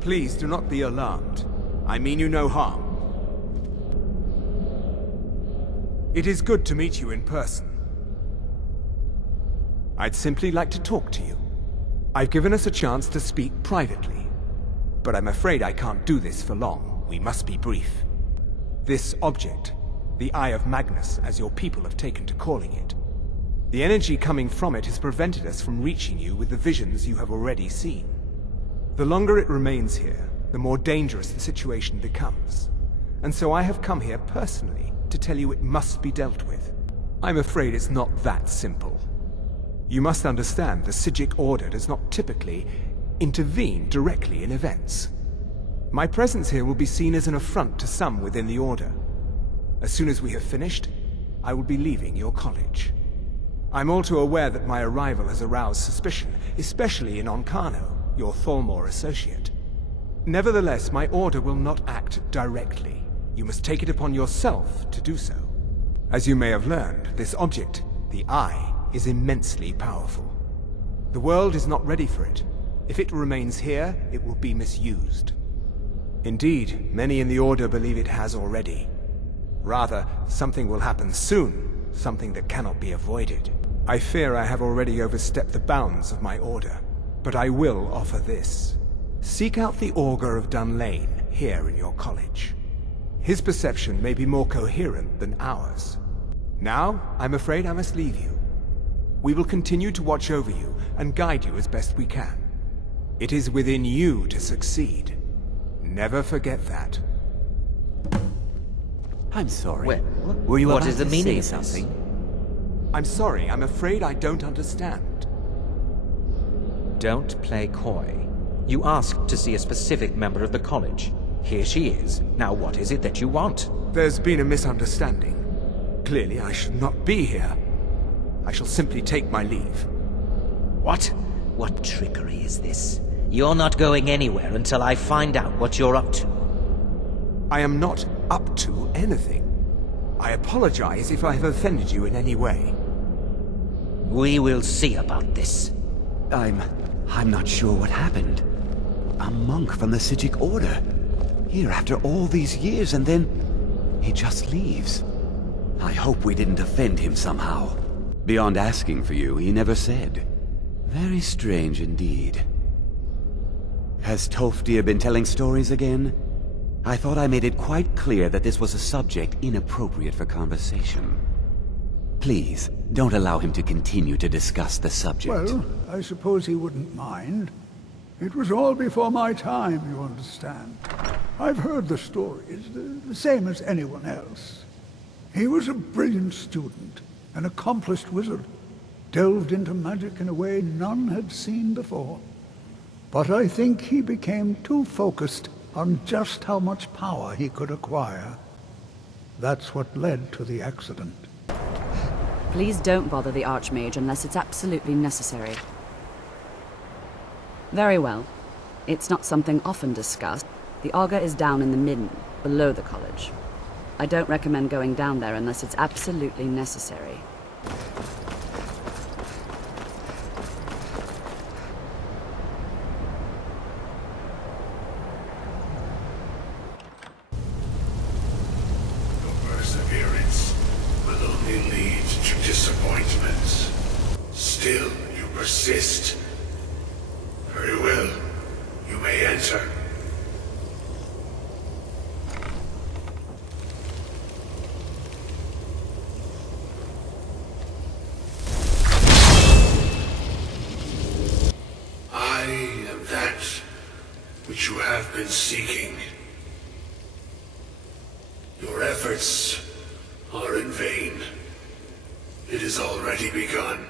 Please do not be alarmed. I mean you no harm. It is good to meet you in person. I'd simply like to talk to you. I've given us a chance to speak privately, but I'm afraid I can't do this for long. We must be brief. This object, the Eye of Magnus, as your people have taken to calling it, the energy coming from it has prevented us from reaching you with the visions you have already seen. The longer it remains here, the more dangerous the situation becomes. And so I have come here personally to tell you it must be dealt with. I'm afraid it's not that simple. You must understand the Psijic Order does not typically intervene directly in events. My presence here will be seen as an affront to some within the Order. As soon as we have finished, I will be leaving your college. I'm all too aware that my arrival has aroused suspicion, especially in Onkano, your Thalmor associate. Nevertheless, my Order will not act directly. You must take it upon yourself to do so. As you may have learned, this object, the Eye, is immensely powerful. The world is not ready for it. If it remains here, it will be misused. Indeed, many in the Order believe it has already. Rather, something will happen soon, something that cannot be avoided. I fear I have already overstepped the bounds of my Order, but I will offer this. Seek out the Augur of Dunlane here in your college. His perception may be more coherent than ours. Now, I'm afraid I must leave you. We will continue to watch over you and guide you as best we can. It is within you to succeed. Never forget that. I'm sorry. Well, were you what about is the to meaning say of this? something? I'm sorry, I'm afraid I don't understand. Don't play coy. You asked to see a specific member of the college. Here she is. Now what is it that you want? There's been a misunderstanding. Clearly I should not be here. I shall simply take my leave. What? What trickery is this? You're not going anywhere until I find out what you're up to. I am not up to anything. I apologize if I have offended you in any way. We will see about this. I'm not sure what happened. A monk from the Psijic Order. Here after all these years, and then he just leaves. I hope we didn't offend him somehow. Beyond asking for you, he never said. Very strange indeed. Has Toftia been telling stories again? I thought I made it quite clear that this was a subject inappropriate for conversation. Please, don't allow him to continue to discuss the subject. Well, I suppose he wouldn't mind. It was all before my time, you understand. I've heard the stories, the same as anyone else. He was a brilliant student, an accomplished wizard, delved into magic in a way none had seen before. But I think he became too focused on just how much power he could acquire. That's what led to the accident. Please don't bother the Archmage unless it's absolutely necessary. Very well. It's not something often discussed. The Augur is down in the midden, below the college. I don't recommend going down there unless it's absolutely necessary. Your perseverance will only lead to disappointments. Still, you persist. Very well. You may enter. I am that which you have been seeking. Your efforts are in vain. It has already begun.